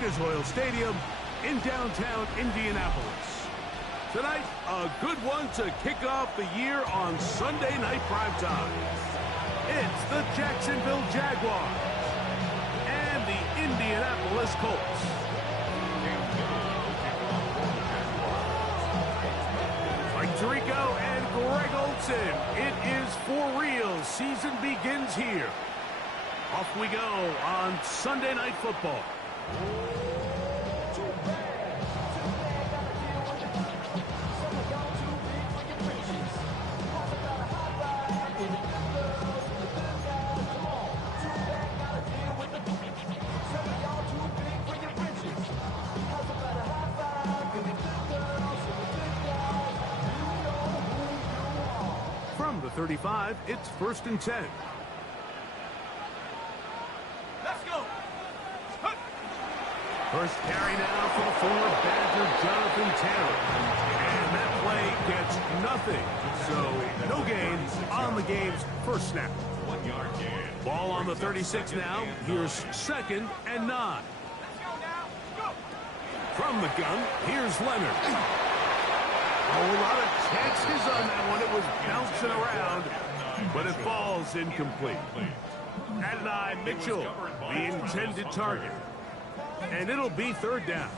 Lucas Oil Stadium in downtown Indianapolis. Tonight, a good one to kick off the year on Sunday Night Primetime. It's the Jacksonville Jaguars and the Indianapolis Colts. Mike Tirico and Greg Olsen. It is for real. Season begins here. Off we go on Sunday Night Football. From the 35, it's 1st and 10. Let's go. First carry now for the former Badger, Jonathan Taylor. And that play gets nothing. So no gain on the game's first snap. 1 yard gain. Ball on the 36 now. Here's 2nd and 9. Let's go now. Go. From the gun, here's Leonard. A lot of chances on that one. It was bouncing around, but it falls incomplete. Adonai Mitchell, the intended target. And it'll be 3rd down.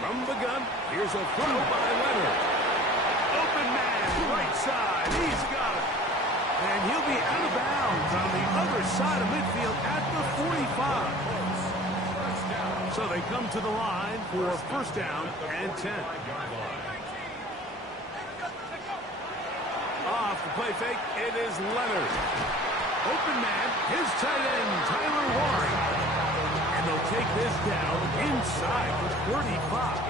From the gun, here's a throw by Leonard. Open man, right side. He's got it. And he'll be out of bounds on the other side of midfield at the 45. So they come to the line for 1st down and 10. Off the play fake, it is Leonard. Open man, his tight end, Tyler Warren. And they'll take this down inside the 35.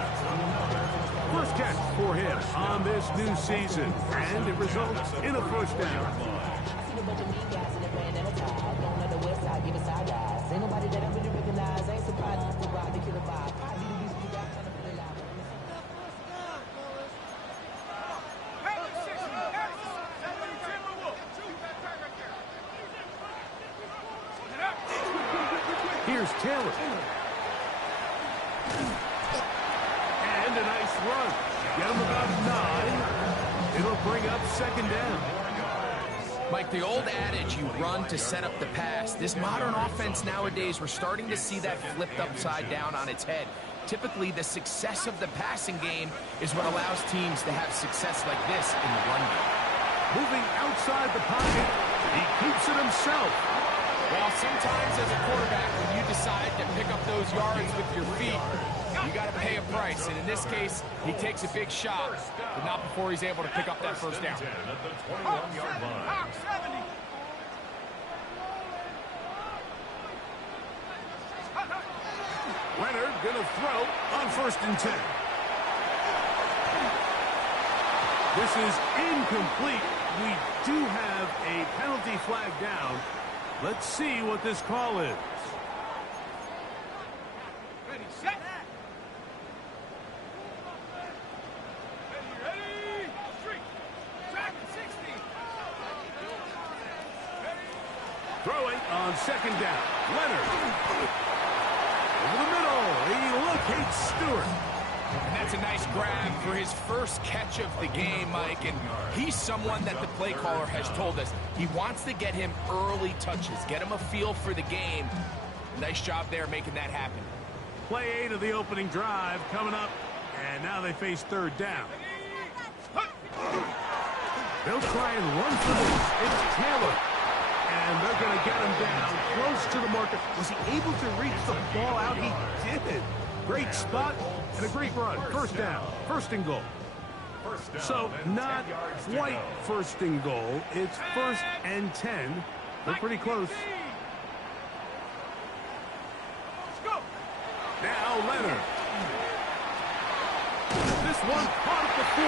First catch for him on this new season, and it results in a 1st down. Here's Taylor. And a nice run. Get him about 9. It'll bring up 2nd down. Mike, the old adage, you run to set up the pass. This modern offense nowadays, we're starting to see that flipped upside down on its head. Typically, the success of the passing game is what allows teams to have success like this in the run game. Moving outside the pocket, he keeps it himself. Well, sometimes as a quarterback, when you decide to pick up those yards with your feet, you got to pay a price. And in this case, he takes a big shot, but not before he's able to pick up that 1st down. Leonard gonna throw on 1st and 10. This is incomplete. We do have a penalty flag down. Let's see what this call is. Ready, set. Ready. Street. Track at 60. Throwing on 2nd down. Leonard. Over the middle. He locates Stewart. And that's a nice grab for his first catch of the game, Mike. And he's someone that the play caller has told us he wants to get him early touches, get him a feel for the game. Nice job there making that happen. Play 8 of the opening drive coming up. And now they face 3rd down. They'll try and run for this. It's Taylor. And they're going to get him down close to the marker. Was he able to reach the ball out? He did. Great spot and a great run. 1st down. 1st and goal. So not quite 1st and goal. It's 1st and 10. They're pretty close. Now Leonard. This one caught at the 4.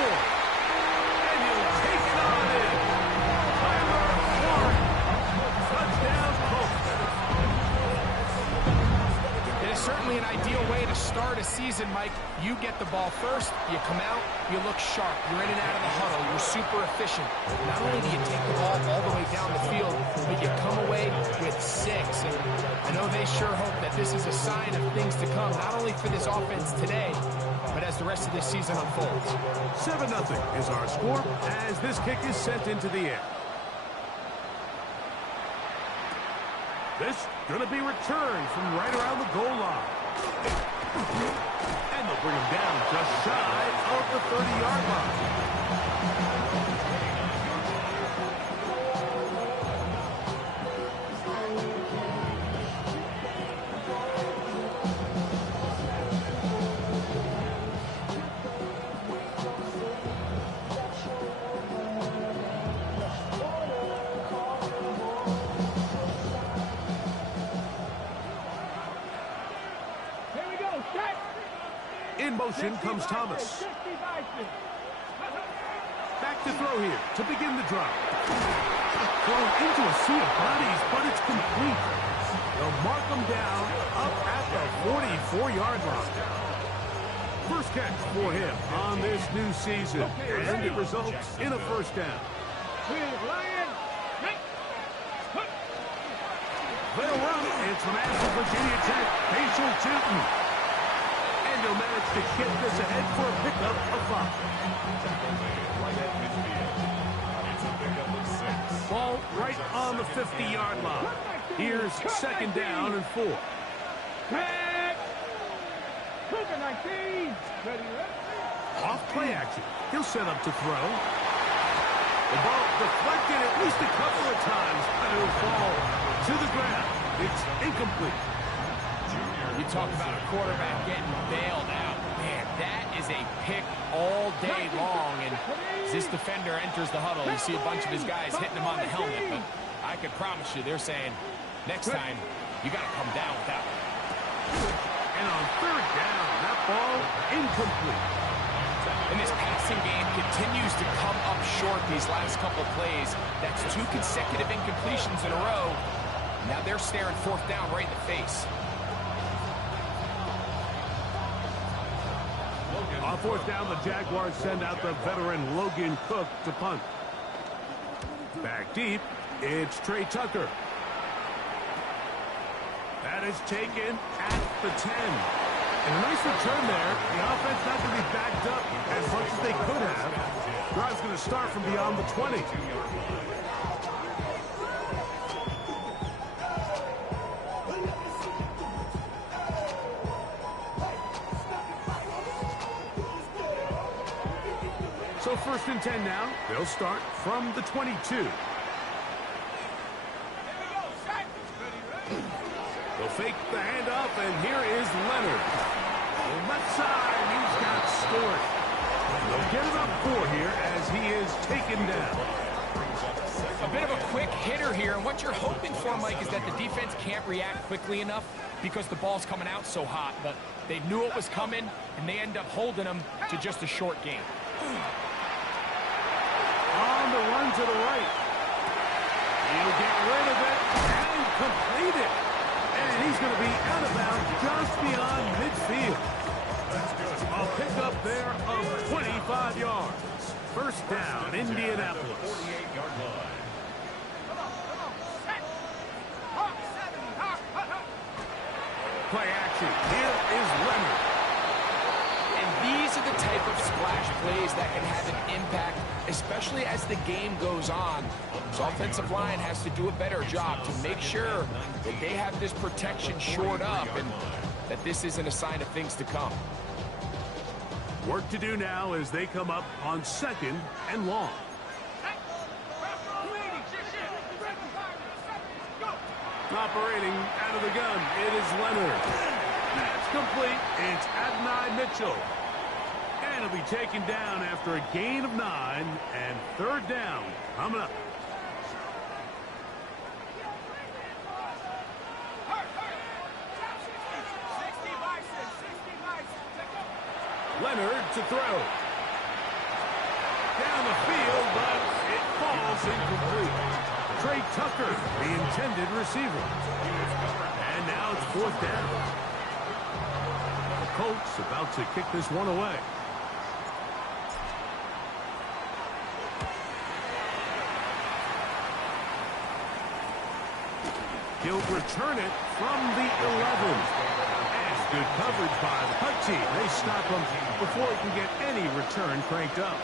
And he'll take it on in. Tyler Warren. Touchdown Colts. It is certainly an ideal way to start a season, Mike, you get the ball first, you come out, you look sharp, you're in and out of the huddle, you're super efficient. Not only do you take the ball all the way down the field, but you come away with 6. And I know they sure hope that this is a sign of things to come, not only for this offense today, but as the rest of this season unfolds. 7-0 is our score as this kick is sent into the air. This going to be returned from right around the goal line. And they'll bring him down just shy of the 30-yard line. In motion comes Thomas. Back to throw here to begin the drive. Thrown into a sea of bodies, but it's complete. They'll mark him down up at the 44-yard line. First catch for him on this new season, and it results in a first down. They'll run. It's massive Virginia Tech. Facial Tootin. And he'll manage to get this ahead for a pickup of 5. Ball right on the 50-yard line. Here's second down and 4. Off play action. He'll set up to throw. The ball deflected at least a couple of times, but it'll fall to the ground. It's incomplete. You talk about a quarterback getting bailed out. Man, that is a pick all day long. And as this defender enters the huddle, you see a bunch of his guys hitting him on the helmet. But I can promise you, they're saying, next time, you got to come down with that one. And on third down, that ball incomplete. And this passing game continues to come up short these last couple plays. That's 2 consecutive incompletions in a row. Now they're staring fourth down right in the face. On fourth down, the Jaguars send out the veteran Logan Cook to punt. Back deep, it's Trey Tucker. That is taken at the 10. And a nice return there. The offense not going to be backed up as much as they could have. Drive's going to start from beyond the 20. So first and 10 now. They'll start from the 22. They'll fake the handoff, and here is Leonard. The left side, he's got Stewart. They'll get it up 4 here as he is taken down. A bit of a quick hitter here, and what you're hoping for, Mike, is that the defense can't react quickly enough because the ball's coming out so hot. But they knew it was coming, and they end up holding them to just a short game. On the run to the right. He'll get rid of it and complete it. And he's going to be out of bounds just beyond midfield. A pickup there of 25 yards. First down, Indianapolis. 48-yard line. Play action. Here is Leonard. And these are the type of splash plays that can have an impact, especially as the game goes on. The offensive line has to do a better job to make sure that they have this protection shored up and that this isn't a sign of things to come. Work to do now as they come up on second and long. Operating out of the gun, it is Leonard. That's complete. It's Adonai Mitchell. And he'll be taken down after a gain of 9 and third down coming up. Leonard to throw. Down the field, but it falls incomplete. Trey Tucker, the intended receiver. And now it's fourth down. Colts about to kick this one away. He'll return it from the 11. And good coverage by the punt team. They stop him before he can get any return cranked up.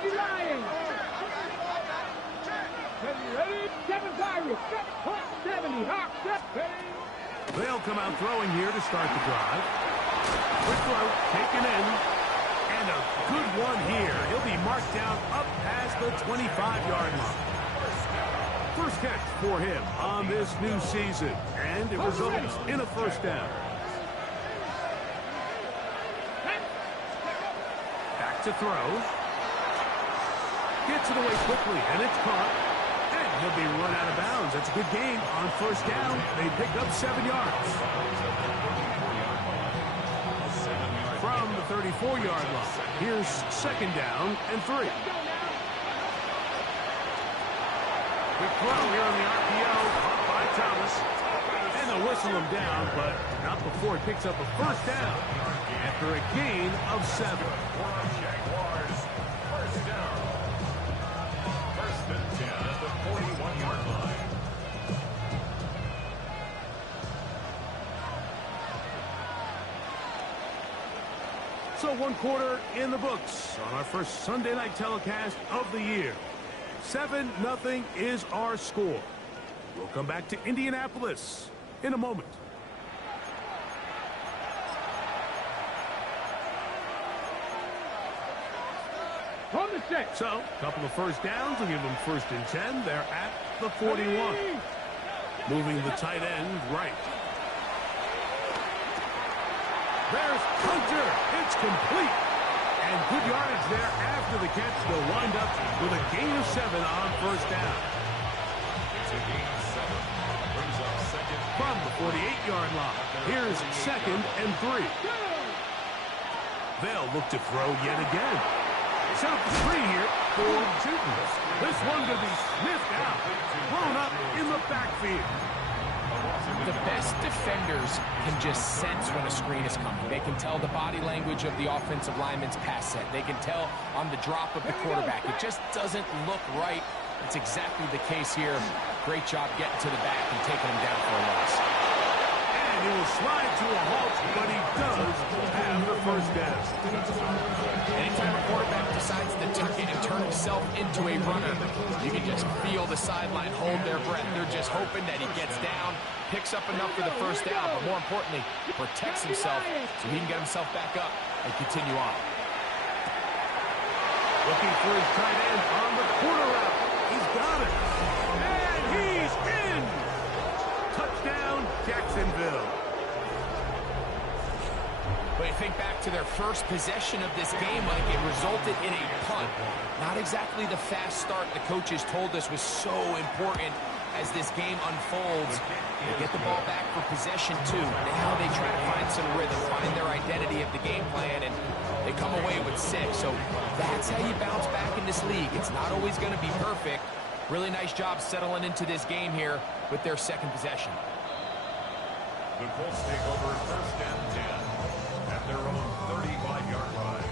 Lions. Ready? 7-5. 70. Hawk. They'll come out throwing here to start the drive. Quick throw, taken in. And a good one here. He'll be marked down up past the 25-yard line. First catch for him on this new season. And it results in a first down. Back to throw. Gets it away quickly, and it's caught. And he'll be run out of bounds. That's a good gain on first down. They pick up 7 yards. From the 34-yard line, here's second down and 3. Quick throw here on the RPO by Thomas. And they'll whistle him down, but not before he picks up a first down after a gain of 7. Jaguars, first down. First and 10 at the 41-yard line. So 1 quarter in the books on our first Sunday night telecast of the year. 7-0 is our score. We'll come back to Indianapolis in a moment. On the set. So, a couple of first downs will give them first and 10. They're at the 41. Moving the tight end right. There's Hunter. It's complete. And good yardage there after the catch. They'll wind up with a gain of 7 on first down. It's a gain of 7. Brings up second. From the 48-yard line, here's second and 3. They'll look to throw yet again. Set up the screen here for Newton. This one going to be sniffed out. Thrown up in the backfield. The best defenders can just sense when a screen is coming. They can tell the body language of the offensive lineman's pass set. They can tell on the drop of the quarterback. It just doesn't look right. It's exactly the case here. Great job getting to the back and taking him down for a loss. And he will slide to a halt, but he does have the first down. Anytime a quarterback decides to tuck it and turn himself into a runner, you can just feel the sideline hold their breath. They're just hoping that he gets down, picks up enough for the first down, but more importantly, protects himself so he can get himself back up and continue on. Looking for his tight end on the corner route. He's got it. And he's in. Touchdown, Jacksonville. But you think back to their first possession of this game, like it resulted in a punt. Not exactly the fast start the coaches told us was so important as this game unfolds. They get the ball back for possession 2. Now they try to find some rhythm, find their identity of the game plan, and they come away with 6. So that's how you bounce back in this league. It's not always going to be perfect. Really nice job settling into this game here with their second possession. The Colts take over first and 10 at their own 35-yard line.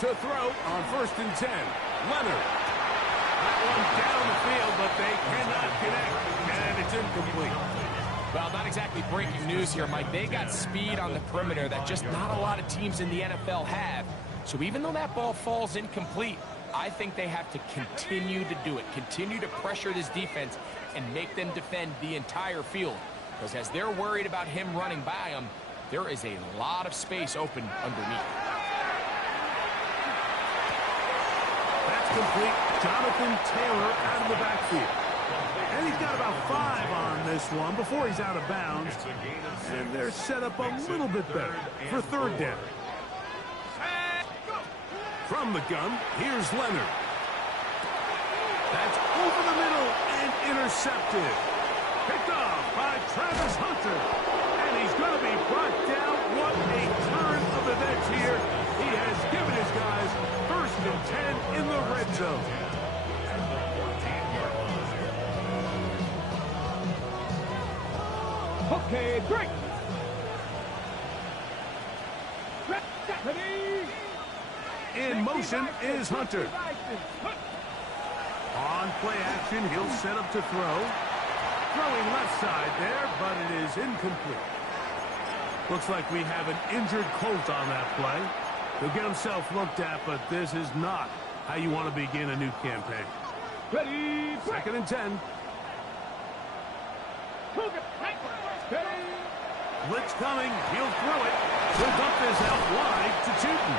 To throw on first and 10. Leonard. That one down the field, but they cannot connect. And it's incomplete. Well, not exactly breaking news here, Mike. They got speed on the perimeter that just not a lot of teams in the NFL have. So even though that ball falls incomplete, I think they have to continue to do it. Continue to pressure this defense and make them defend the entire field. Because as they're worried about him running by them, there is a lot of space open underneath. That's complete. Jonathan Taylor out of the backfield. And he's got about 5 on this one before he's out of bounds. And they're set up a little bit better for third down. From the gun, here's Leonard. That's over the middle and intercepted. Picked off by Travis Hunter. And he's going to be brought down. What a turn of events here. He has given his guys 1st and 10 in the red zone. Okay, great. Ready. In motion is Hunter. On play action, he'll set up to throw. Throwing left side there, but it is incomplete. Looks like we have an injured Colt on that play. He'll get himself looked at, but this is not how you want to begin a new campaign. Ready. 2nd and 10. Blitz coming. He'll throw it. He'll dump this out wide to Tootin.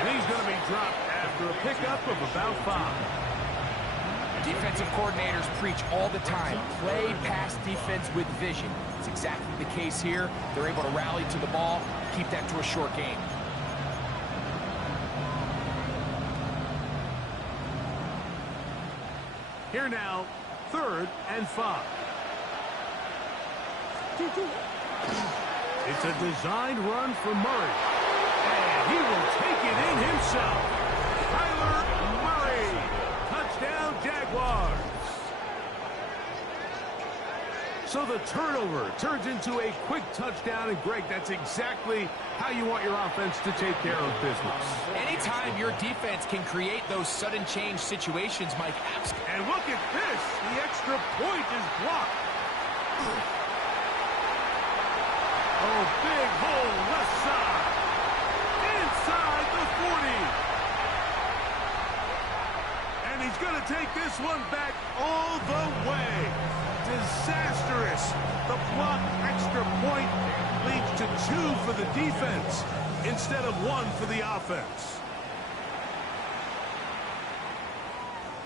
And he's going to be dropped after a pickup of about 5. Defensive coordinators preach all the time, play pass defense with vision. It's exactly the case here. They're able to rally to the ball, keep that to a short game. Here now, 3rd and 5. It's a designed run for Murray. And he will take it in himself. Kyler Murray. Touchdown, Jaguars. So the turnover turns into a quick touchdown. And, Greg, that's exactly how you want your offense to take care of business. Anytime your defense can create those sudden change situations, Mike. And look at this. The extra point is blocked. Oh, big hole left side. Inside the 40. And he's going to take this one back all the way. Disastrous. The blocked extra point leads to 2 for the defense instead of 1 for the offense.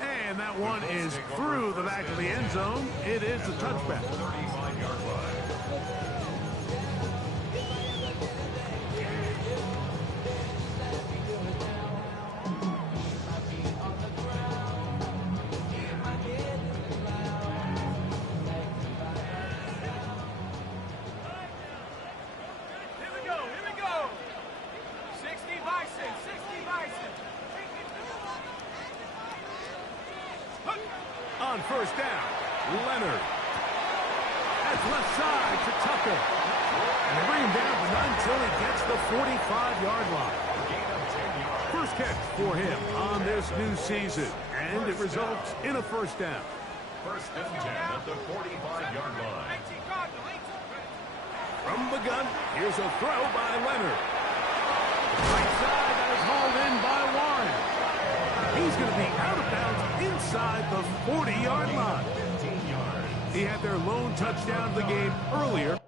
And that one is through the back of the end zone. It is a touchback. 35-yard line. On 1st down, Leonard. That's left side to Tucker. And they bring him down to none until he gets the 45-yard line. First catch for him on this new season. And it results in a 1st down. 1st and 10 at the 45-yard line. From the gun, here's a throw by Leonard. Right side, that is hauled in by Warren. He's going to be out of bounds inside the 40-yard line. He had their lone touchdown of the game earlier.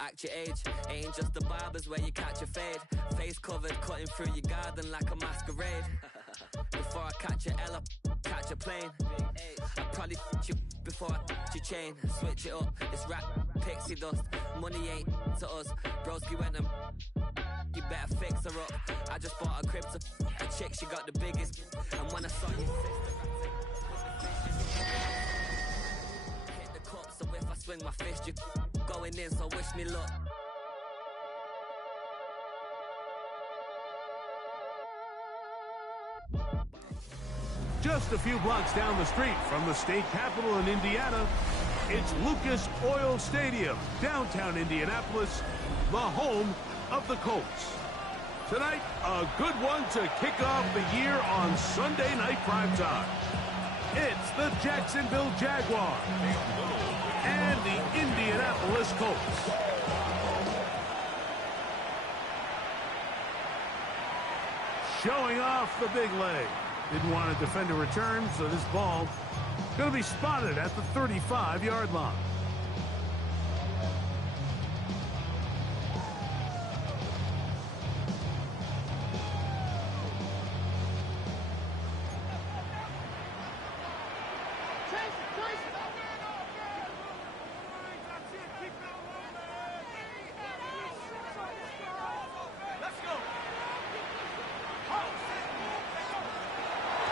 Act your age, ain't just the barbers where you catch a fade. Face covered, cutting through your garden like a masquerade. Before I catch a L up, catch a plane. I probably f*** you before I f*** your chain. Switch it up, it's rap, pixie dust. Money ain't to us, broski went and you better fix her up. I just bought a crib to a chick, she got the biggest. And when I saw you hit the cup, so if I swing my fist, you going in, so wish me luck. Just a few blocks down the street from the state capitol in Indiana, it's Lucas Oil Stadium, downtown Indianapolis, the home of the Colts. Tonight, a good one to kick off the year on Sunday night primetime. It's the Jacksonville Jaguars and the Indianapolis Colts. Showing off the big leg. Didn't want to defend a return, so this ball going to be spotted at the 35-yard line.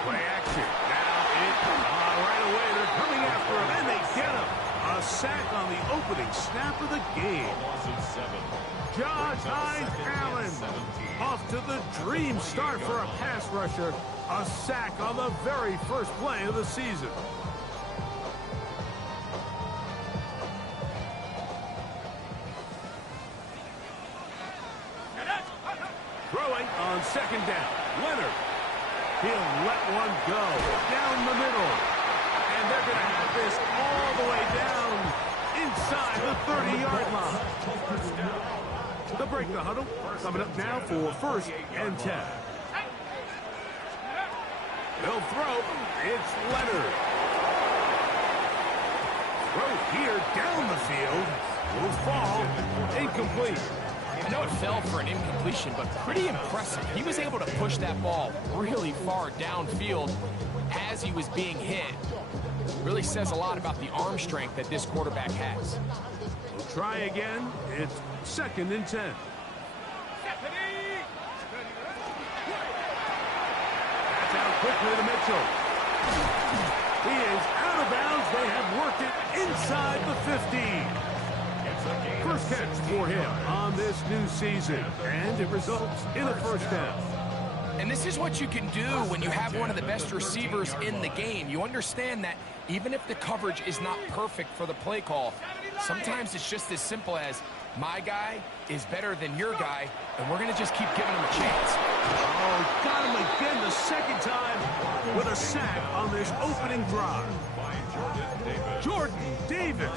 Play action. Now right away they're coming after him, and they get him. A sack on the opening snap of the game. Josh Allen off to the dream start for a pass rusher. A sack on the very first play of the season. Throwing on second down. Leonard. He'll let one go down the middle. And they're going to have this all the way down inside the 30-yard line. They'll break the huddle. Coming up now for 1st and 10. They'll throw. It's Leonard. Throw here down the field. Will fall. Incomplete. I know it fell for an incompletion, but pretty impressive. He was able to push that ball really far downfield as he was being hit. Really says a lot about the arm strength that this quarterback has. We'll try again. It's 2nd and 10. That's out quickly to Mitchell. He is out of bounds. They have worked it inside the 15. First catch for him on this new season, and it results in a 1st down. And this is what you can do when you have one of the best receivers in the game. You understand that even if the coverage is not perfect for the play call, sometimes it's just as simple as, my guy is better than your guy, and we're going to just keep giving him a chance. Oh, got him again the second time with a sack on this opening drive. Jordan Davis.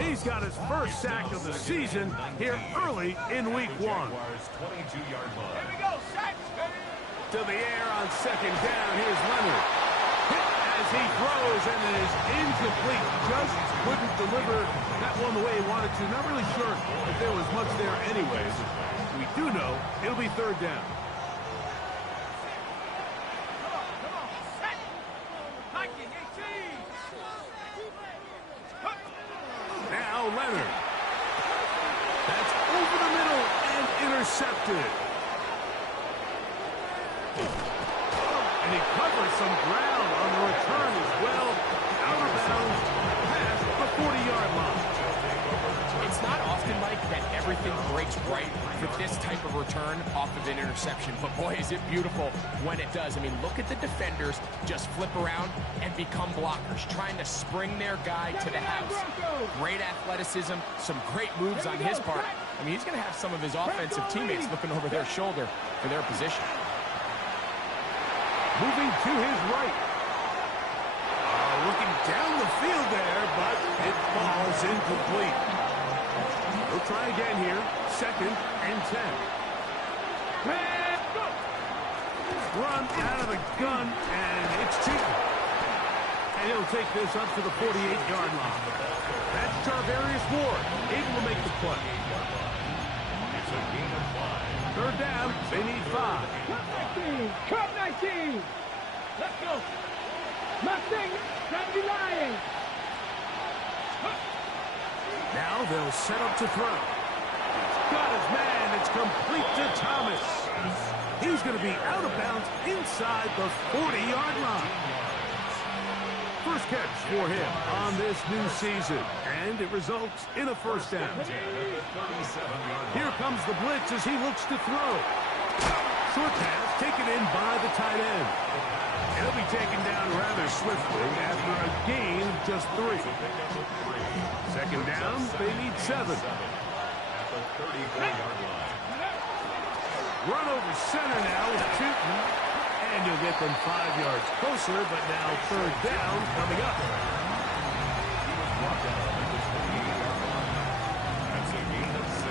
He's got his first sack of the season here early in week 1. To the air on second down. Here's Leonard. Hit as he throws, and it is incomplete. Just couldn't deliver that one the way he wanted to. Not really sure if there was much there anyways. We do know it'll be 3rd down. Now Leonard. That's over the middle and intercepted. And he covers some ground on the return as well. Out of bounds past the 40-yard line. It's not often, Mike, that everything breaks right for this type of return off of an interception. But boy, is it beautiful when it does. I mean, look at the defenders just flip around and become blockers, trying to spring their guy to the house. Great athleticism, some great moves on his part. I mean, he's going to have some of his offensive teammates looking over their shoulder for their position. Moving to his right. Looking down the field there, but it falls incomplete. We'll try again here. 2nd and 10. Run out of the gun, and it's cheating. And he'll take this up to the 48-yard line. That's Charvarius Ward, able to make the play. It's a gain of 5. 3rd down, they need 5. Cup 19. Let's go. Mustang, Sandy Lion. Now they'll set up to throw. He's got his man. It's complete to Thomas. He's going to be out of bounds inside the 40-yard line. First catch for him on this new season, and it results in a 1st down. Here comes the blitz as he looks to throw. Short pass taken in by the tight end. He'll be taken down rather swiftly after a gain of just 3. 2nd down, they need 7. Run over center now with Tootin. And you'll get them 5 yards closer, but now 3rd down coming up. That's a gain of 6.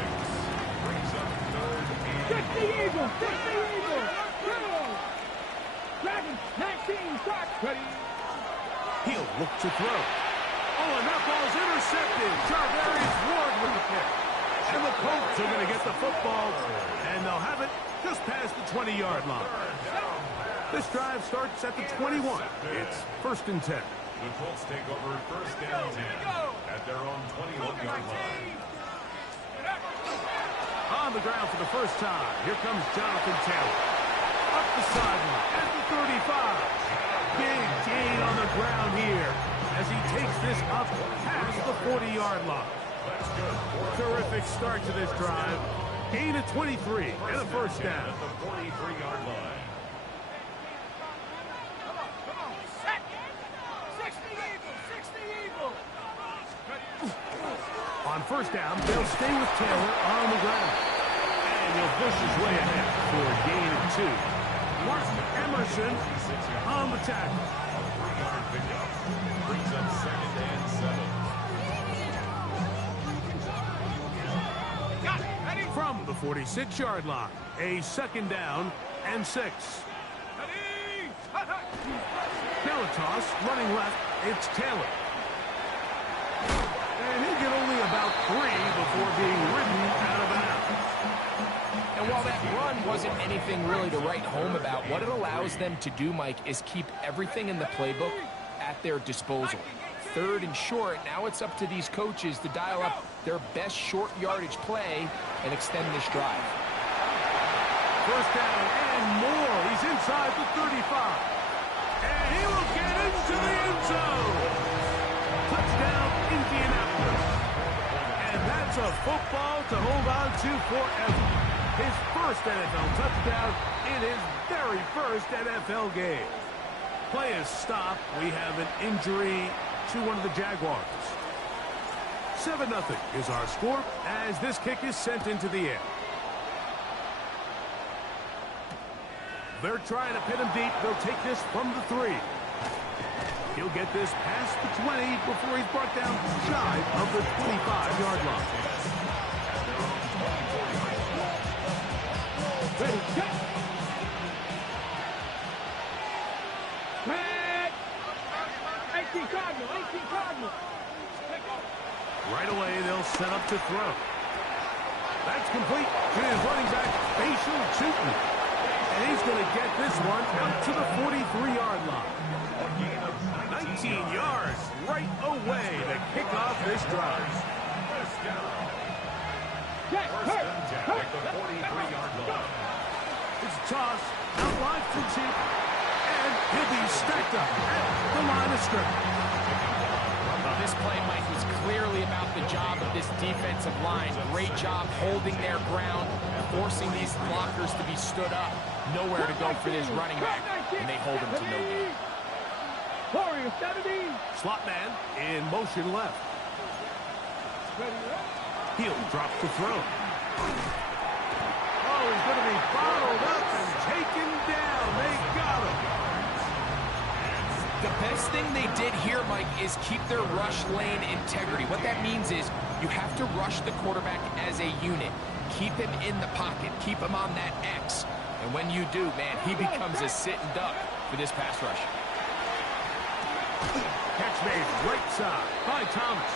Brings up 3rd and 50 Eagles, 50 Eagles. Dragon, 19, start. Ready. He'll look to throw. Oh, and that ball's intercepted. Charvarius Ward with the pick. And the Colts are going to get the football, and they'll have it just past the 20-yard line. This drive starts at the 21. It's 1st and 10. The Colts take over first and 10 at their own 21-yard line. On the ground for the first time. Here comes Jonathan Taylor. Up the sideline at the 35. Big gain on the ground here as he takes this up past the 40-yard line. Terrific start to this drive. Gain of 23 and a first down. At the 43-yard line. On first down, they'll stay with Taylor on the ground. And he'll push his way ahead for a gain of 2. Martin Emerson on the tackle. A 3-yard pickup brings up second and 7. From the 46-yard line, a second down and 6. Now a toss, running left, it's Taylor. And he'll get only about 3 before being ridden out of bounds. And while that run wasn't anything really to write home about, what it allows them to do, Mike, is keep everything in the playbook at their disposal. Third and short, now it's up to these coaches to dial up their best short yardage play and extend this drive. First down and more. He's inside the 35. And he will get into the end zone. Touchdown, Indianapolis. And that's a football to hold on to forever. His first NFL touchdown in his very first NFL game. Play is stopped. We have an injury to one of the Jaguars. 7-0 is our score as this kick is sent into the air. They're trying to pin him deep. They'll take this from the 3. He'll get this past the 20 before he's brought down shy of the 25-yard line. Ready, set. Red. 18 Cardinal, 18 Cardinal. Right away, they'll set up to throw. That's complete to his running back, Facial Tootin. And he's going to get this one out to the 43-yard line. 19 yards right away to kick off this drive. Yes, hurt. At the 43-yard line. It's a toss, outline for Chip, and he'll be stacked up at the line of scrimmage. Well, this play, Mike, was clearly about the job of this defensive line. Great job holding their ground, forcing these blockers to be stood up. Nowhere to go for this running back, and they hold him to no gain. Warrior 70. Slot man in motion left. He'll drop the throw. Oh, he's going to be bottled up and taken down. They got him. The best thing they did here, Mike, is keep their rush lane integrity. What that means is you have to rush the quarterback as a unit. Keep him in the pocket. Keep him on that X. And when you do, man, he becomes a sitting duck for this pass rush. Catch made right side by Thomas.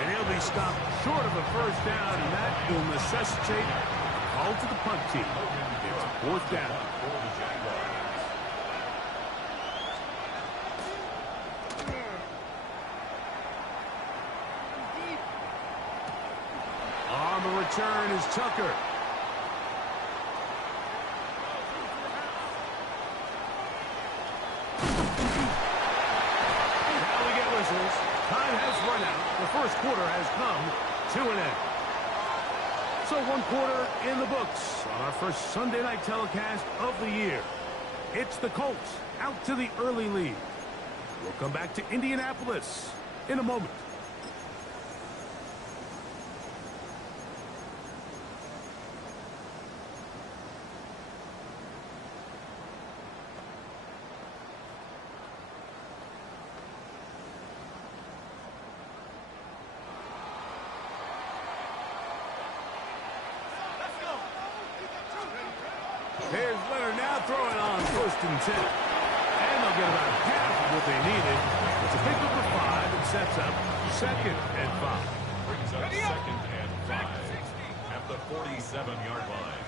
And he'll be stopped short of a first down, and that will necessitate a call to the punt team. It's fourth down. On the return is Tucker. Time has run out. The first quarter has come to an end. So 1 quarter in the books on our first Sunday night telecast of the year. It's the Colts out to the early lead. We'll come back to Indianapolis in a moment. Here's Leonard now throwing on 1st and 10. And they'll get about half of what they needed. It's a pick up of 5 and sets up 2nd and 5. Brings up 2nd and 5 at the 47-yard line.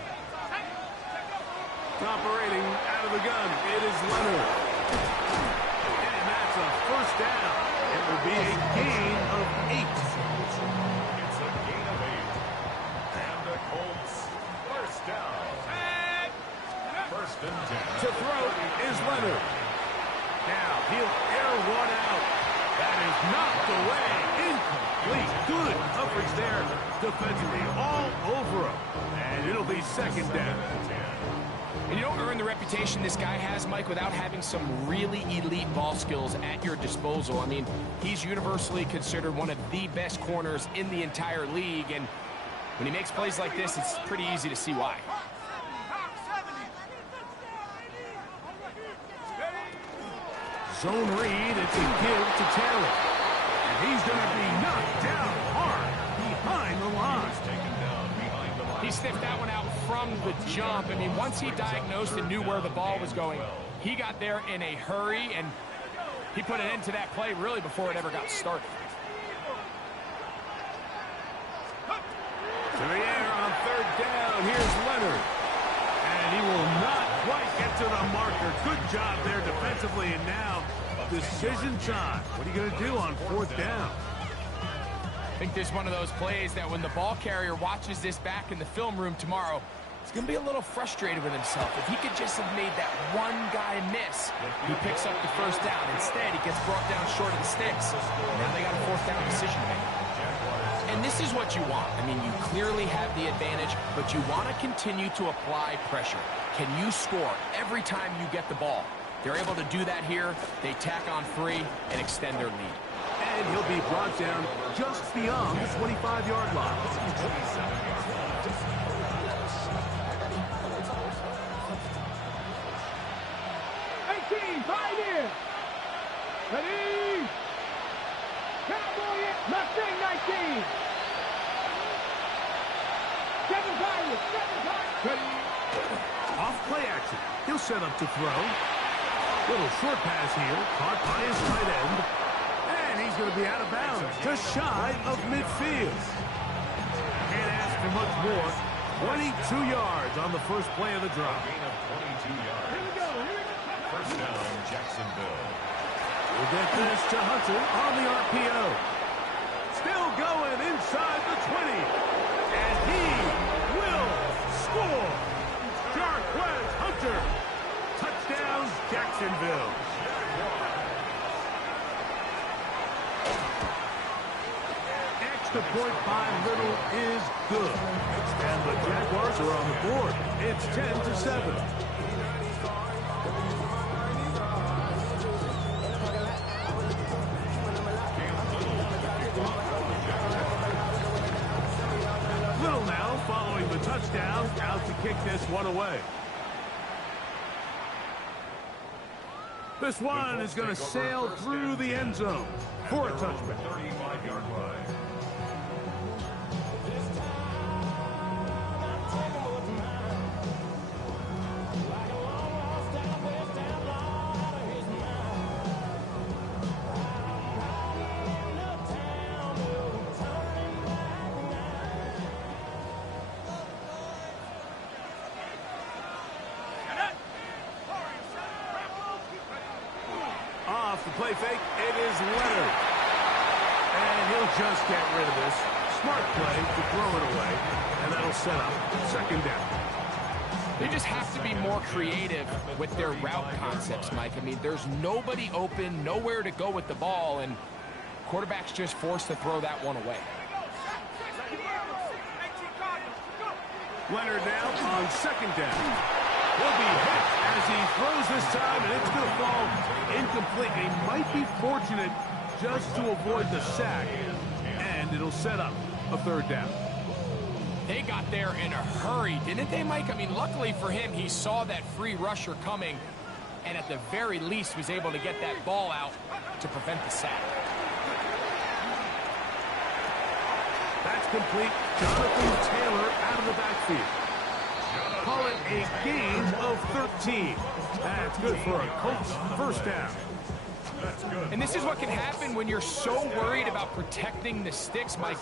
Operating out of the gun, it is Leonard. And that's a first down. It will be a gain of 8. It's a gain of 8. And the Colts, first down. First and 10. To throw is Leonard. Now he'll air one out. That is knocked away. Incomplete. Good coverage there defensively. All over him. And it'll be second down. And you don't earn the reputation this guy has, Mike, without having some really elite ball skills at your disposal. I mean, he's universally considered one of the best corners in the entire league. And when he makes plays like this, it's pretty easy to see why. Zone read, it's a give to Taylor. And he's going to be knocked down hard behind the line. He sniffed that one out from the jump. I mean, once he diagnosed and knew where the ball was going, he got there in a hurry, and he put an end to that play really before it ever got started. To the air on third down. Here's Leonard. And he will not quite get to the marker. Good job there defensively, and now decision time. What are you going to do on fourth down? I think this is one of those plays that when the ball carrier watches this back in the film room tomorrow, he's going to be a little frustrated with himself. If he could just have made that one guy miss, he picks up the first down. Instead, he gets brought down short of the sticks. Now they got a fourth down decision to make. And this is what you want. I mean, you clearly have the advantage, but you want to continue to apply pressure. Can you score every time you get the ball? They're able to do that here. They tack on 3 and extend their lead. And he'll be brought down just beyond the 25-yard line. 18, 5 in. Ready? Cowboy in. Mustang 19. 7 Pirates. 7 Pirates. Ready? Off play action. He'll set up to throw. Little short pass here. Caught by his tight end. And he's going to be out of bounds. Just shy of midfield. Can't ask for much more. 22 yards on the first play of the drive. Gain of 22 yards. Here we go. First down, Jacksonville. We'll get this to Hunter on the RPO. Still going inside the 20. And he will score. Jarquez Hunter. Touchdown, Jacksonville. Extra point by Little is good. And the Jaguars are on the board. It's 10-7. Little now following the touchdown, out to kick this one away. This one is going to sail through the end zone for a touchback. 35-yard line. Off the play fake, it is Leonard. And he'll just get rid of this. Smart play to throw it away. And that'll set up second down. They just have to be more creative with their route concepts, Mike. I mean, there's nobody open, nowhere to go with the ball, and quarterback's just forced to throw that one away. Leonard now on second down. Will be hit as he throws this time, and it's going to fall incomplete. He might be fortunate just to avoid the sack, and it'll set up a third down. They got there in a hurry, didn't they, Mike? I mean, luckily for him, he saw that free rusher coming, and at the very least was able to get that ball out to prevent the sack. That's complete. Jonathan Taylor out of the backfield. Call it a gain of 13. That's good for a Colts first down. That's good. And this is what can happen when you're so worried about protecting the sticks, Mike.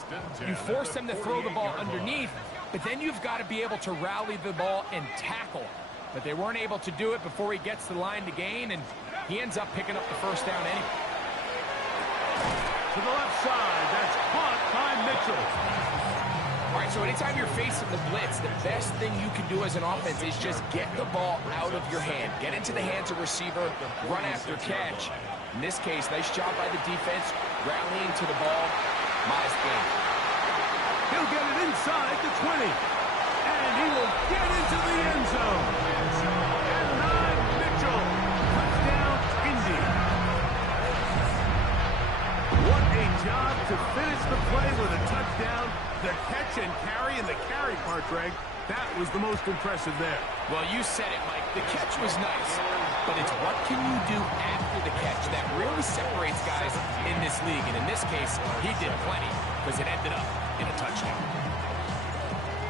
You force them to throw the ball underneath, but then you've got to be able to rally the ball and tackle. But they weren't able to do it before he gets to the line to gain, and he ends up picking up the first down anyway. to the left side. That's caught by Mitchell. All right, so anytime you're facing the blitz, the best thing you can do as an offense is just get the ball out of your hand. Get into the hands of receiver, run after catch. In this case, nice job by the defense, rallying to the ball. Modest gain. He'll get it inside the 20. And he will get into the end zone. And not Mitchell. Touchdown, Indy. What a job to finish the play with a touchdown. The catch and carry, and the carry part, Greg, that was the most impressive there. Well, you said it, Mike. The catch was nice, but it's what can you do after the catch that really separates guys in this league. And in this case, he did plenty because it ended up in a touchdown.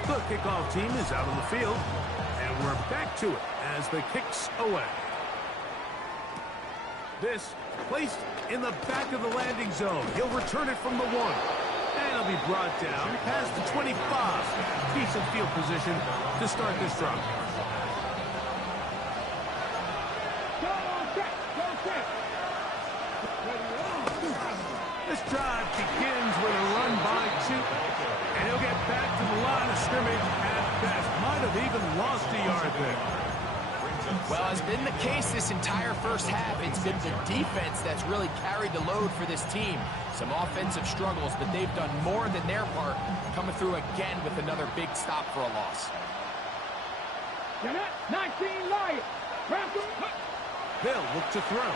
The kickoff team is out on the field, and we're back to it as the kick's away. This placed in the back of the landing zone. He'll return it from the 1. And he'll be brought down past the 25. Decent field position to start this drive. This drive begins with a run by 2. And he'll get back to the line of scrimmage at best. Might have even lost a yard there. Well, as been the case this entire first half, it's been the defense that's really carried the load for this team. Some offensive struggles, but they've done more than their part, coming through again with another big stop for a loss. 19 Lions. They'll look to throw.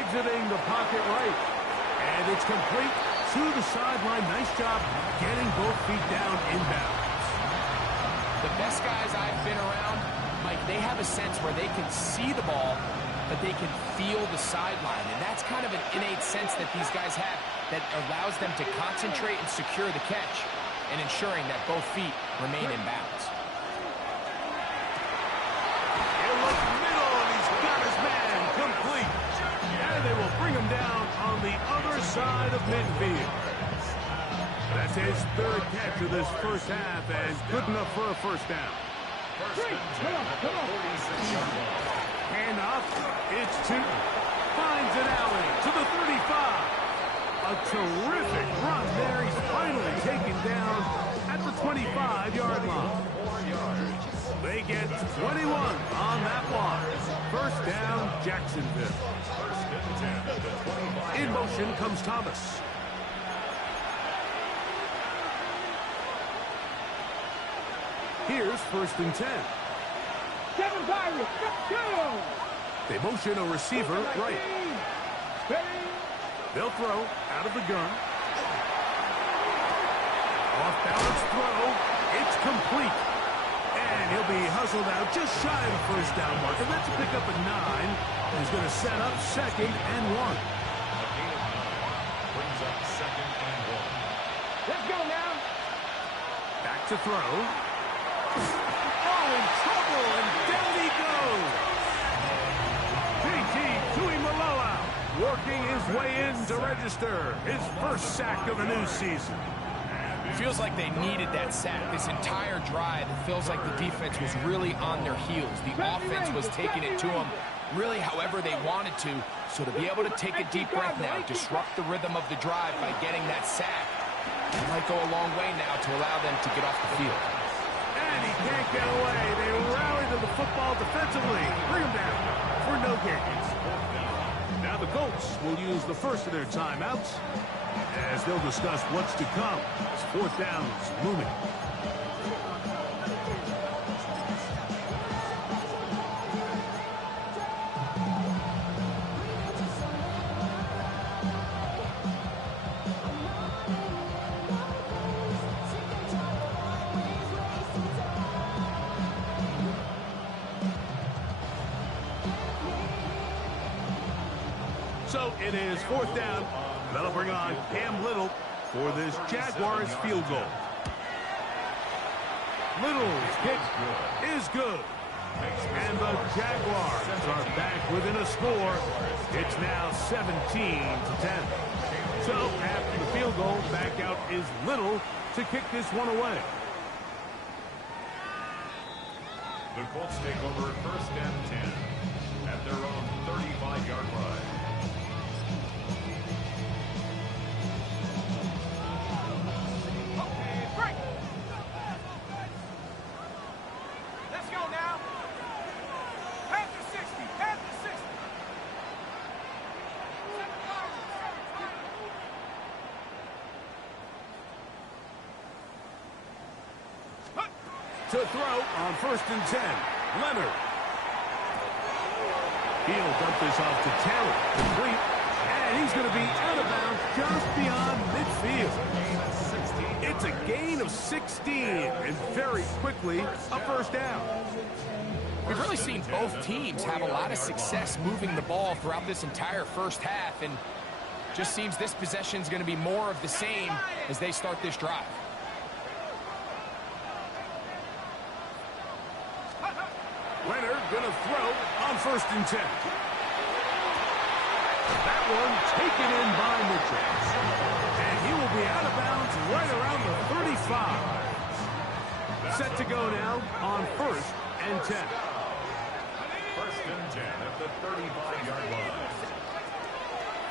Exiting the pocket right. And it's complete to the sideline. Nice job getting both feet down inbounds. The best guys I've been around, Mike, they have a sense where they can see the ball, but they can feel the sideline. And that's kind of an innate sense that these guys have that allows them to concentrate and secure the catch and ensuring that both feet remain in bounds. He'll look middle, and he's got his man complete. And they will bring him down on the other side of midfield. That's his third catch of this first half, and good enough for a first down. Hand off. It's Tootin. Finds an alley to the 35. A terrific run there. He's finally taken down at the 25-yard line. They get 21 on that one. First down, Jacksonville. In motion comes Thomas. Here's 1st and 10. 7 Pirates, let's go! They motion a receiver right. They'll throw out of the gun. Off-balance throw. It's complete. And he'll be hustled out just shy of the first down marker. That's a pick up at 9. He's going to set up 2nd and 1. Brings up 2nd and 1. Let's go now. Back to throw. Oh, in trouble, and down he goes. J.T. Tuimoloau working his way in to register his first sack of the new season. It feels like they needed that sack. This entire drive, it feels like the defense was really on their heels. The offense was taking it to them really however they wanted to. So to be able to take a deep breath now, disrupt the rhythm of the drive by getting that sack, it might go a long way now to allow them to get off the field. And he can't get away. They rally to the football defensively. Bring him down for no gains. Now the Colts will use the first of their timeouts as they'll discuss what's to come. It's 4th down is looming. So it is 4th down. That'll bring on Cam Little for this Jaguars field goal. Little's kick is good. And the Jaguars are back within a score. It's now 17-10. So after the field goal, back out is Little to kick this one away. The Colts take over 1st and 10 at their own 35-yard line. To throw on 1st and 10. Leonard. He'll dump this off to Taylor. Complete. And he's going to be out of bounds just beyond midfield. It's a gain of 16. And very quickly, a first down. We've really seen both teams have a lot of success moving the ball throughout this entire first half. And just seems this possession is going to be more of the same as they start this drive. Leonard going to throw on 1st and 10. That one taken in by Mitchell. And he will be out of bounds right around the 35. Set to go now on 1st and 10. 1st and 10 at the 35-yard line.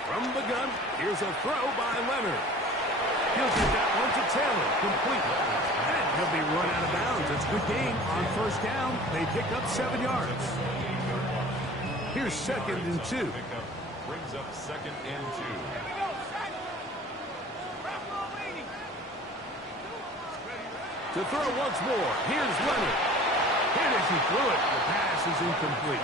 From the gun, here's a throw by Leonard. He'll get that one to Taylor, complete. And he'll be run out of bounds. It's a good game on 1st down. They pick up 7 yards. Here's 2nd and 2. Brings up 2nd and 2. To throw once more, here's Leonard. And as he threw it, the pass is incomplete.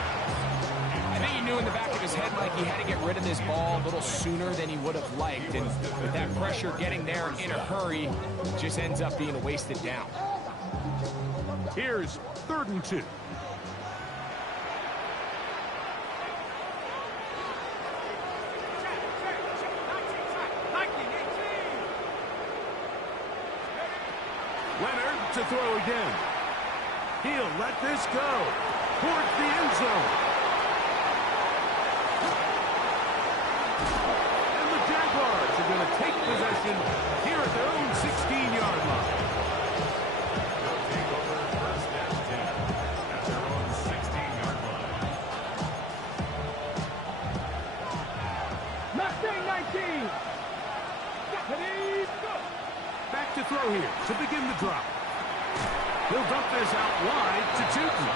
I think he knew in the back of his head, Mike, he had to get rid of this ball a little sooner than he would have liked. And with that pressure getting there in a hurry, it just ends up being a wasted down. Here's 3rd and 2. Leonard to throw again. He'll let this go towards the end zone. And the Jaguars are going to take possession here at their own 16-yard line. They'll take over 1st and 10 at their own 16-yard line. Mustang 19. Back to throw here to begin the drop. He'll dump this out wide to Tootin.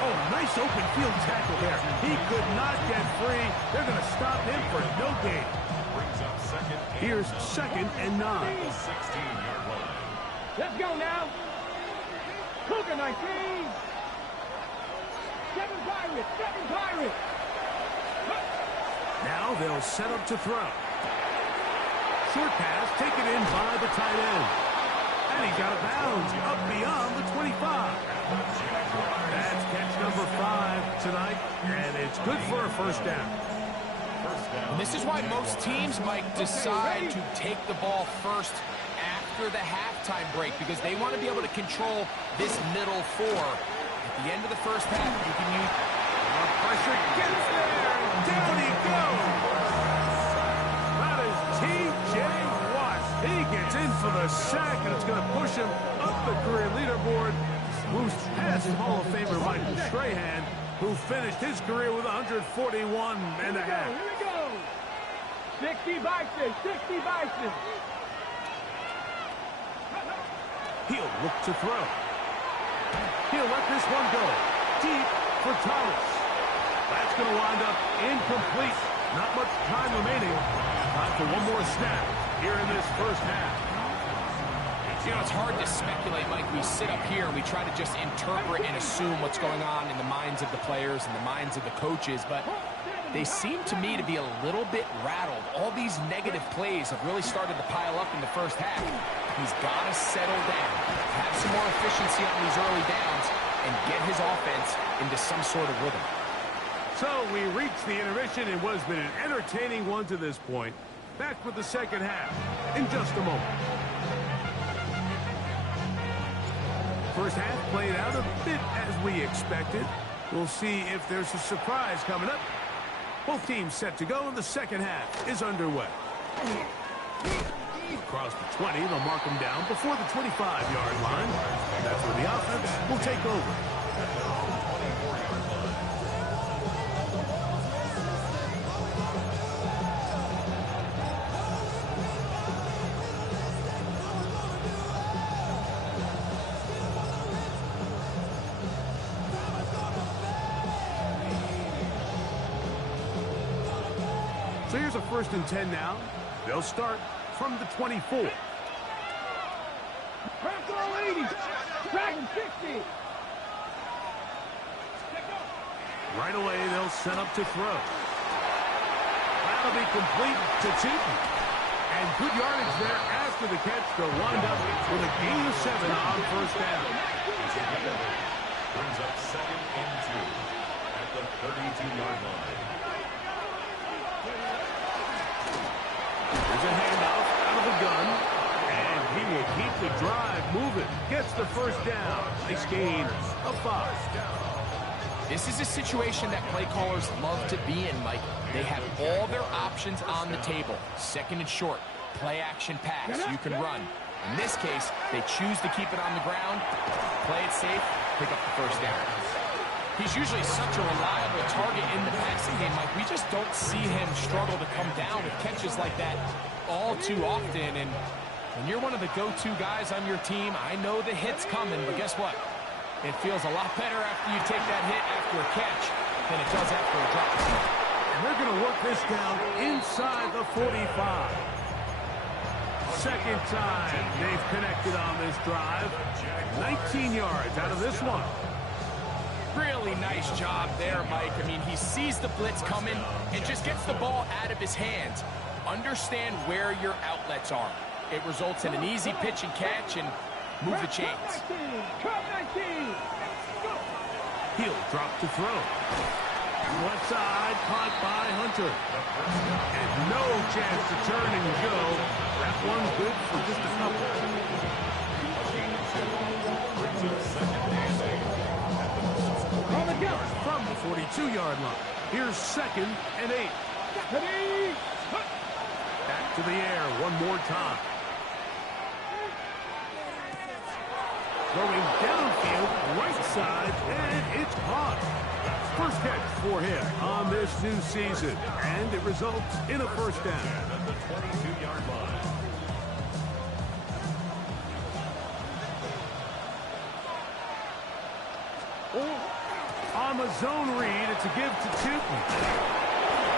Oh, nice open field tackle there. He could not get free. They're going to stop him for no gain. Brings up 2nd and Here's 2nd and 9. 16-yard line. Let's go now. Cougar 19. 7 Pirates. 7 Pirates. Now they'll set up to throw. Short pass taken in by the tight end. And he's out of bounds up beyond the 25. That's catch number 5 tonight, and it's good for a first down. And this is why most teams might decide to take the ball first after the halftime break, because they want to be able to control this middle 4. At the end of the first half, you can use Pressure gets there, and down he goes. That is T.J. Watt. He gets in for the sack, and it's going to push him up the career leaderboard. Moves past Hall of Famer Michael Strahan, who finished his career with 141 and a half. Here we go. 60 Bison. 60 Bison. He'll look to throw. He'll let this one go. Deep for Thomas. That's going to wind up incomplete. Not much time remaining. Time for one more snap here in this first half. You know, it's hard to speculate, Mike. We sit up here and we try to just interpret and assume what's going on in the minds of the players and the minds of the coaches, but they seem to me to be a little bit rattled. All these negative plays have really started to pile up in the first half. He's got to settle down, have some more efficiency on these early downs, and get his offense into some sort of rhythm. So we reached the intermission. It was been an entertaining one to this point. Back with the second half in just a moment. First half played out a bit as we expected. We'll see if there's a surprise coming up. Both teams set to go, and the second half is underway. Across the 20, they'll mark them down before the 25-yard line. That's where the offense will take over. So here's a 1st and 10 now. They'll start from the 24. Press all 80. Dragon 60. Right away, they'll set up to throw. That'll be complete to Tootin. And good yardage there after the catch to wind up with a gain of 7 on first down. Brings up 2nd and 2 at the 32-yard line. There's a handoff out of the gun. And he will keep the drive moving. Gets the first down. Nice gain of 5. This is a situation that play callers love to be in, Mike. They have all their options on the table. 2nd and short, play action pass, you can run. In this case, they choose to keep it on the ground, play it safe, pick up the first down. He's usually such a reliable target in the passing game, Mike. We just don't see him struggle to come down with catches like that all too often. And when you're one of the go-to guys on your team, I know the hit's coming, but guess what? It feels a lot better after you take that hit after a catch than it does after a drop. And they're going to work this down inside the 45. Second time they've connected on this drive. 19 yards out of this one. Really nice job there, Mike. I mean, he sees the blitz coming and just gets the ball out of his hands. Understand where your outlets are. It results in an easy pitch and catch and move the chains. He'll drop to throw. Left side, caught by Hunter. And no chance to turn and go. That one's good for just a couple. From the 42-yard line. Here's 2nd and 8. Back to the air one more time. Going downfield, right side, and it's caught. First catch for him on this new season, and it results in a first down. At the 22-yard line. On the zone read, it's a give to Tootin.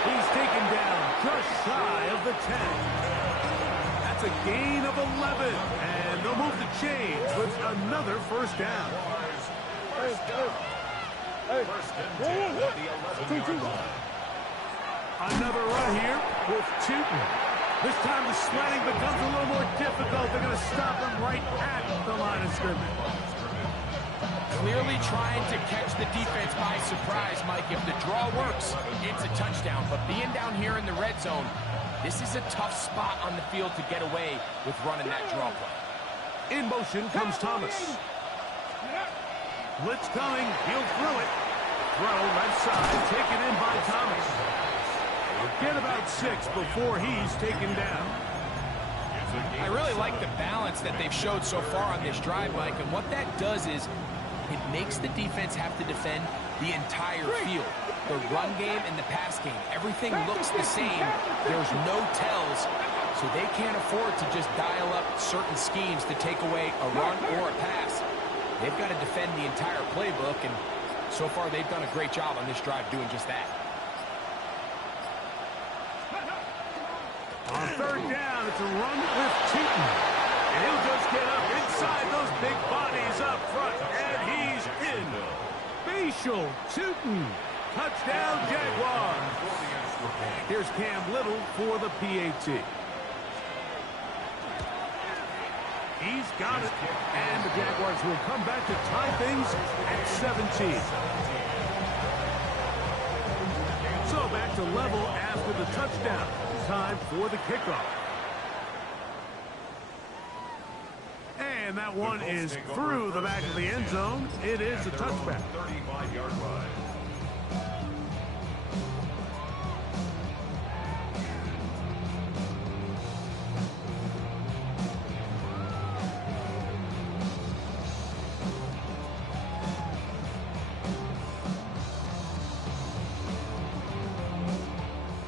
He's taken down just shy of the 10. That's a gain of 11, and they'll move the chains with another first down. First and 10 at the 11-yard line. Another run here with Tootin. This time the sledding becomes a little more difficult. They're going to stop him right at the line of scrimmage. Clearly trying to catch the defense by surprise, Mike. If the draw works, it's a touchdown. But being down here in the red zone, this is a tough spot on the field to get away with running that draw play. In motion comes Thomas. Blitz coming. He'll throw it. Throw left side, taken in by Thomas. Get about 6 before he's taken down. I really like the balance that they've showed so far on this drive, Mike. And what that does is it makes the defense have to defend the entire field. The run game and the pass game, everything looks the same. There's no tells, so they can't afford to just dial up certain schemes to take away a run or a pass. They've got to defend the entire playbook, and so far they've done a great job on this drive doing just that. On third down, it's a run with Tootin. And he'll just get up inside those big bodies up front, and he's in. Facial Tootin. Touchdown, Jaguars. Here's Cam Little for the PAT. He's got it. And the Jaguars will come back to tie things at 17. So back to level after the touchdown. Time for the kickoff. And that one is through the back of the end zone. It is a touchback. 35-yard line.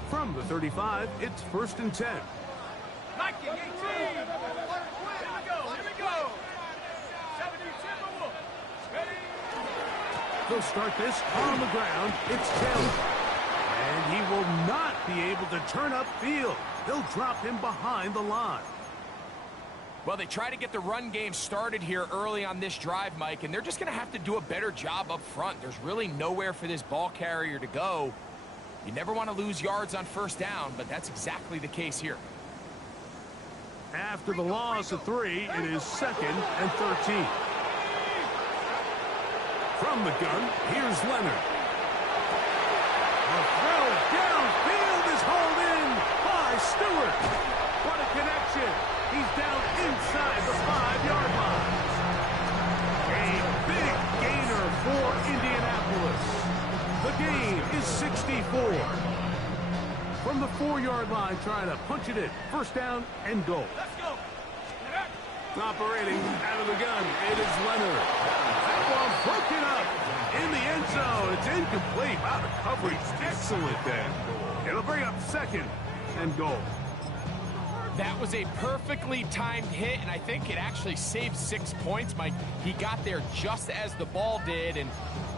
From the 35, it's 1st and 10. Nike 18. Here we go. 72. Ready? They'll start this on the ground. It's Taylor. And he will not be able to turn upfield. They'll drop him behind the line. Well, they try to get the run game started here early on this drive, Mike, and they're just going to have to do a better job up front. There's really nowhere for this ball carrier to go. You never want to lose yards on first down, but that's exactly the case here. After the loss of 3, it is 2nd and 13. From the gun, here's Leonard. The throw downfield is hauled in by Stewart. What a connection. He's down inside the 5-yard line. A big gainer for Indianapolis. The game is 64. From the 4-yard line, trying to punch it in. First down and goal. Let's go. Operating out of the gun, it is Leonard. That ball broken up in the end zone. It's incomplete. Wow, the coverage excellent there. It'll bring up 2nd and goal. That was a perfectly timed hit, and I think it actually saved 6 points, Mike. He got there just as the ball did, and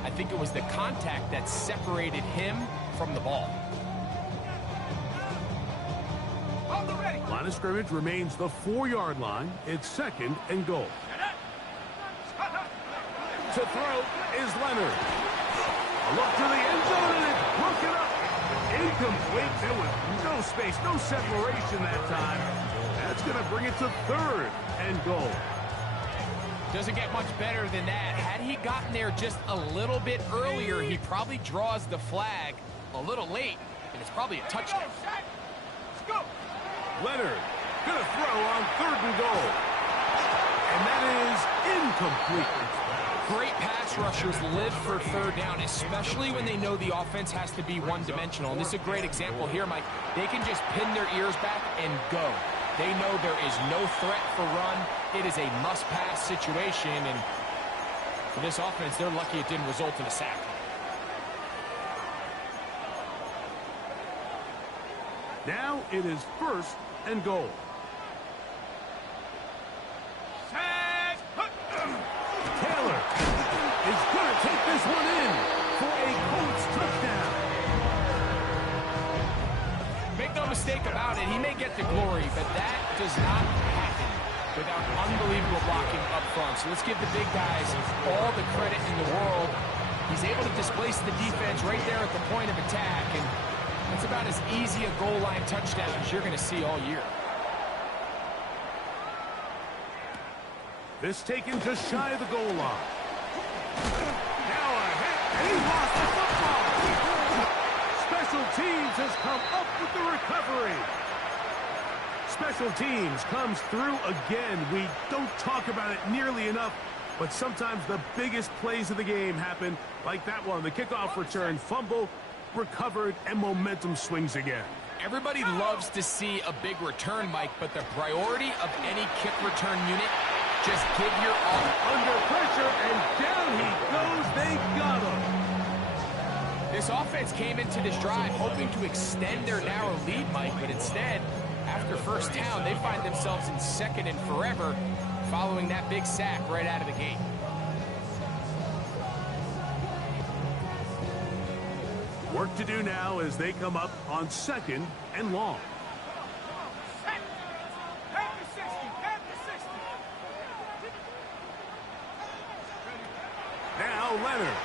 I think it was the contact that separated him from the ball. Line of scrimmage remains the 4-yard line. It's 2nd and goal. To throw is Leonard. A look to the end zone, and it's broken up. Incomplete. There was no space, no separation that time. That's going to bring it to 3rd and goal. Doesn't get much better than that. Had he gotten there just a little bit earlier, he probably draws the flag a little late, and it's probably a touchdown. Let's go. Leonard going to throw on 3rd and goal. And that is incomplete. Great pass rushers live for 3rd down, especially when they know the offense has to be one-dimensional. And this is a great example here, Mike. They can just pin their ears back and go. They know there is no threat for run. It is a must-pass situation, and for this offense, they're lucky it didn't result in a sack. Now it is 1st and goal. Taylor is going to take this one in for a Colts touchdown. Make no mistake about it, he may get the glory, but that does not happen without unbelievable blocking up front. So let's give the big guys all the credit in the world. He's able to displace the defense right there at the point of attack, and that's about as easy a goal line touchdown as you're going to see all year. This taken just shy of the goal line. Now a hit, and he lost the football. Special teams has come up with the recovery. Special teams comes through again. We don't talk about it nearly enough, but sometimes the biggest plays of the game happen like that one. The kickoff return, fumble, recovered, and momentum swings again. Everybody loves to see a big return, Mike, but the priority of any kick return unit, just give your all. Under pressure, and down he goes. They got him. This offense came into this drive hoping to extend their narrow lead, Mike, but instead, after first down, they find themselves in 2nd and forever following that big sack right out of the gate. Work to do now as they come up on 2nd and long. Now Leonard.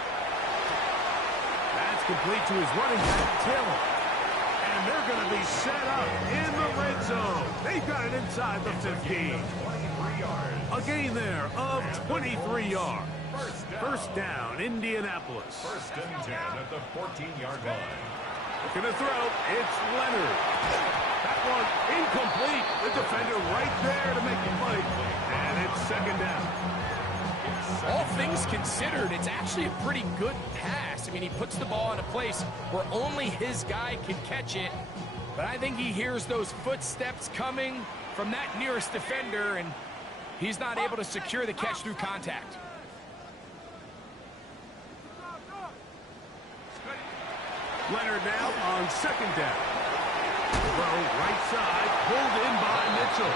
That's complete to his running back, Taylor. And they're going to be set up in the red zone. They've got it inside the 15. A gain there of 23 yards. First down, Indianapolis. 1st and 10 at the 14-yard line. Looking to throw, it's Leonard. That one incomplete. The defender right there to make the play. And it's 2nd down. All things considered, it's actually a pretty good pass. I mean, he puts the ball in a place where only his guy can catch it. But I think he hears those footsteps coming from that nearest defender, and he's not able to secure the catch through contact. Leonard now on 2nd down. Throw right side, pulled in by Mitchell.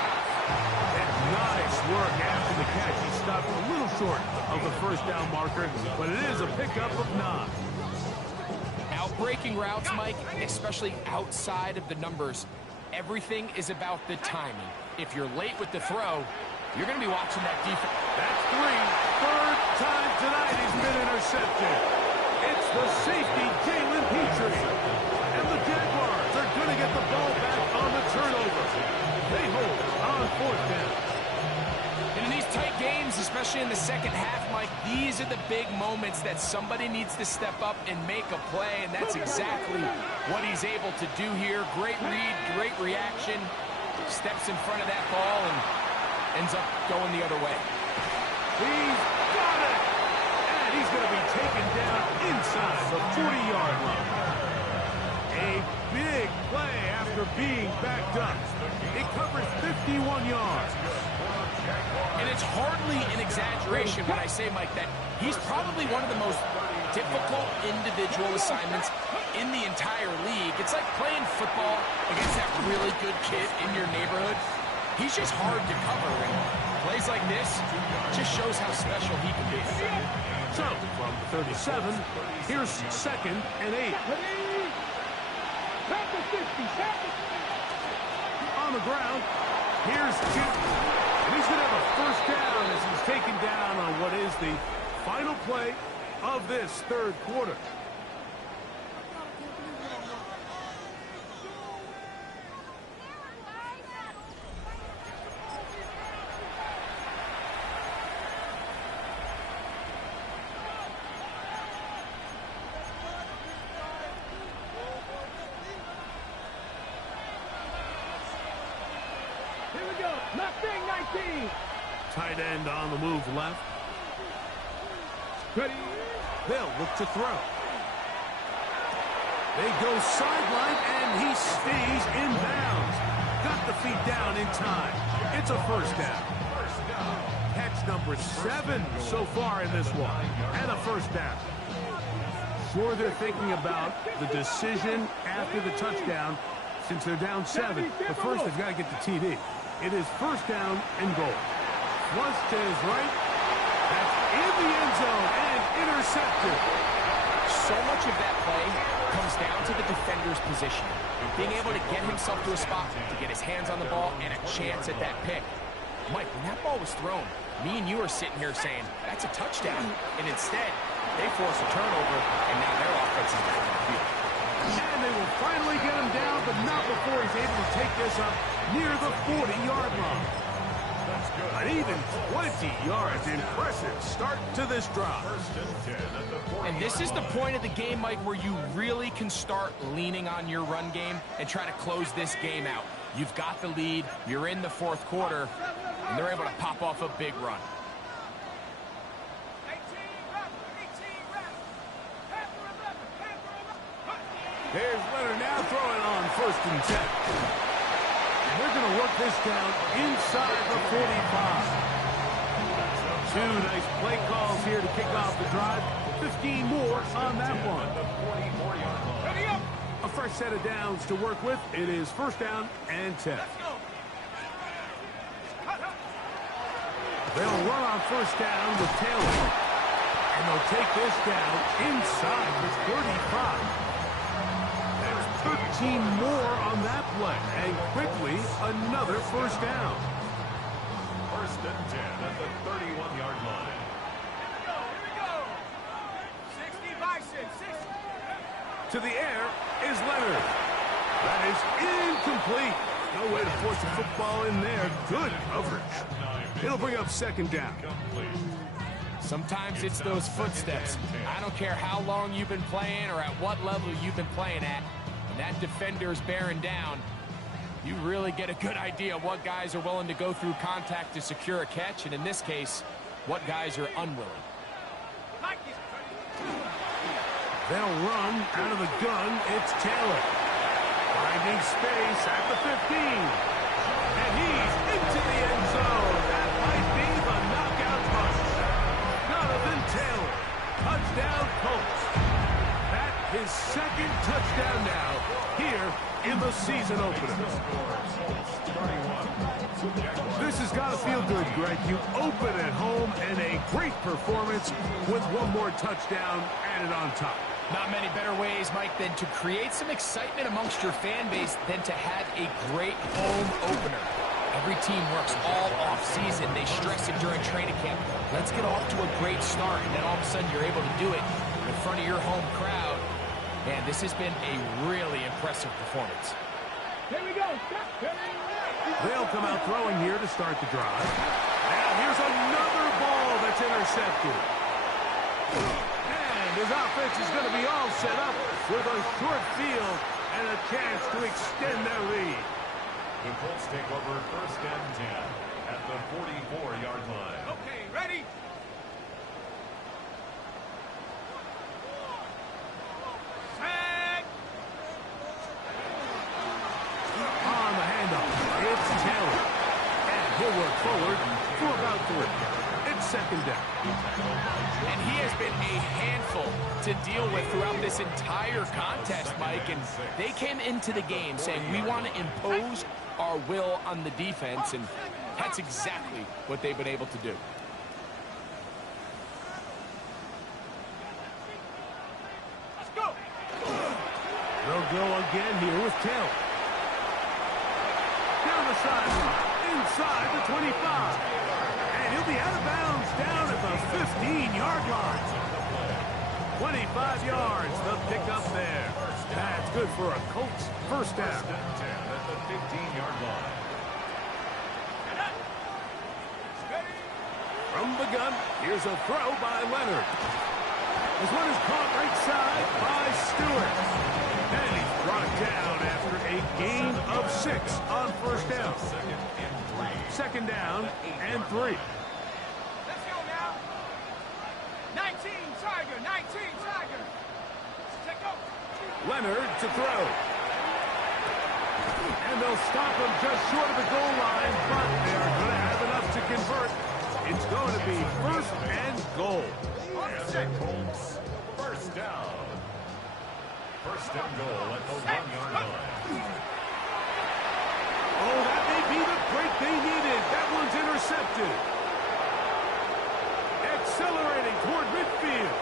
And nice work after the catch. He stopped a little short of the first down marker, but it is a pickup of 9. Outbreaking routes, Mike, especially outside of the numbers, everything is about the timing. If you're late with the throw, You're going to be watching that defense. That's three. Third time tonight he's been intercepted. It's the safety, Jalen Petrie. And the Jaguars are going to get the ball back on the turnover. They hold on fourth down. And in these tight games, especially in the second half, Mike, these are the big moments that somebody needs to step up and make a play, and that's exactly what he's able to do here. Great read, great reaction. Steps in front of that ball and ends up going the other way. He's got it! And he's going to be taken down inside the 40-yard line. A big play after being backed up. It covers 51 yards. And it's hardly an exaggeration when I say, Mike, that he's probably one of the most difficult individual assignments in the entire league. It's like playing football against that really good kid in your neighborhood. He's just hard to cover, and plays like this just shows how special he can be. So, from the 37, here's 2nd and 8. On the ground, here's Chip. And he's going to have a first down as he's taken down on what is the final play of this third quarter. Here we go. Nothing, 19. Tight end on the move left. Ready. They'll look to throw. They go sideline, and he stays in bounds. Got the feet down in time. It's a first down. Catch number 7 so far in this one. And a first down. Sure, they're thinking about the decision after the touchdown since they're down 7. But first, they've got to get the TD. It is first down and goal. Once to his right. That's in the end zone and intercepted. So much of that play comes down to the defender's position. Being able to get himself to a spot, to get his hands on the ball, and a chance at that pick. Mike, when that ball was thrown, me and you are sitting here saying, that's a touchdown. And instead, they force a turnover, and now their offense is back on the field. And they will finally get him down, but not before he's able to take this up near the 40-yard line. An even 20 yards. Impressive start to this drive. And this is the point of the game, Mike, where you really can start leaning on your run game and try to close this game out. You've got the lead, you're in the fourth quarter, and they're able to pop off a big run. Here's Leonard now throwing on 1st and 10. And they're going to work this down inside the 45. 2 nice play calls here to kick off the drive. 15 more on that one. A fresh set of downs to work with. It is first down and 10. They'll run on first down with Taylor. And they'll take this down inside the 35. 13 more on that play, and quickly another first down. First and 10 at the 31-yard line. Here we go. 60 by 6. To the air is Leonard. That is incomplete. No way to force the football in there. Good coverage. It'll bring up second down. Sometimes it's those footsteps. I don't care how long you've been playing or at what level you've been playing at. When that defender's bearing down, you really get a good idea of what guys are willing to go through contact to secure a catch, and in this case, what guys are unwilling. They'll run out of the gun. It's Taylor. Finding space at the 15. And he's into the end zone. That might be the knockout punch. Jonathan Taylor. Touchdown Colts. His second touchdown now here in the season opener. This has got to feel good, Greg. You open at home and a great performance with one more touchdown added on top. Not many better ways, Mike, than to create some excitement amongst your fan base than to have a great home opener. Every team works all off-season. They stress it during training camp. Let's get off to a great start, and then all of a sudden you're able to do it in front of your home crowd. Man, this has been a really impressive performance. Here we go. They'll come out throwing here to start the drive. And here's another ball that's intercepted. And his offense is going to be all set up with a short field and a chance to extend their lead. The Colts take over first and 10 at the 44-yard line. Okay, ready? Set. On the handoff, it's Taylor. And he'll work forward for about 3. It's second down. And he has been a handful to deal with throughout this entire contest, Mike. And they came into the game saying, we want to impose our will on the defense, and that's exactly what they've been able to do. Let's go. They'll go again here with Taylor. Down the sideline, inside the 25. And he'll be out of bounds down at the 15-yard line. 25 yards, the pickup there. That's good for a Colts first down. First and 10 at the 15-yard line. From the gun, here's a throw by Leonard. This one is caught right side by Stewart. And he's brought down after a gain of 6 on first down. Second down and 3. Let's go now. 19 Tiger, 19 Tiger. Let's go. Leonard to throw. And they'll stop him just short of the goal line, but they're going to have enough to convert. It's going to be first and goal. And the Colts first down. First and goal at the 1-yard line. Oh, that may be the break they needed. That one's intercepted. Accelerating toward midfield.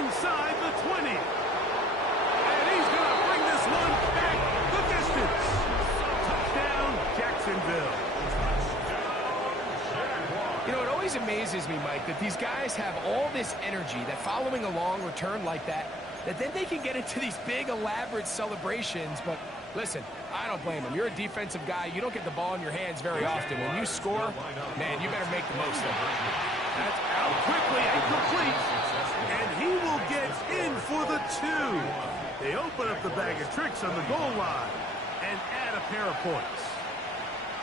Inside the 20. And he's going to bring this one back the distance. Touchdown, Jacksonville. You know, it always amazes me, Mike, that these guys have all this energy, that following a long return like that then they can get into these big, elaborate celebrations. But listen, I don't blame them. You're a defensive guy. You don't get the ball in your hands very often. When you score, man, you better make the most of it. That's out quickly and complete. And he will get in for the 2. They open up the bag of tricks on the goal line and add a pair of points.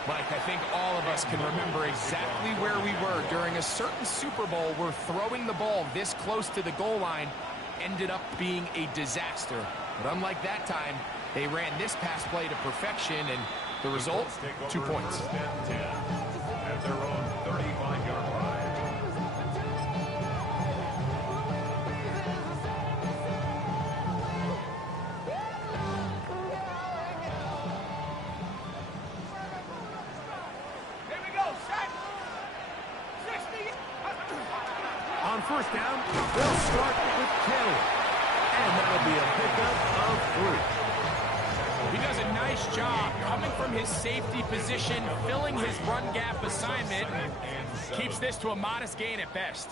Mike, I think all of us can remember exactly where we were during a certain Super Bowl where throwing the ball this close to the goal line ended up being a disaster. But unlike that time, they ran this pass play to perfection, and the result, 2 points. First and 10 at their own 35-yard line. Here we go. Set. 60. On first down, they'll start with Taylor. And that'll be a pickup of 3. He does a nice job coming from his safety position, filling his run gap assignment, keeps this to a modest gain at best.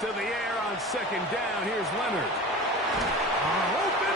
To the air on second down, here's Leonard. Open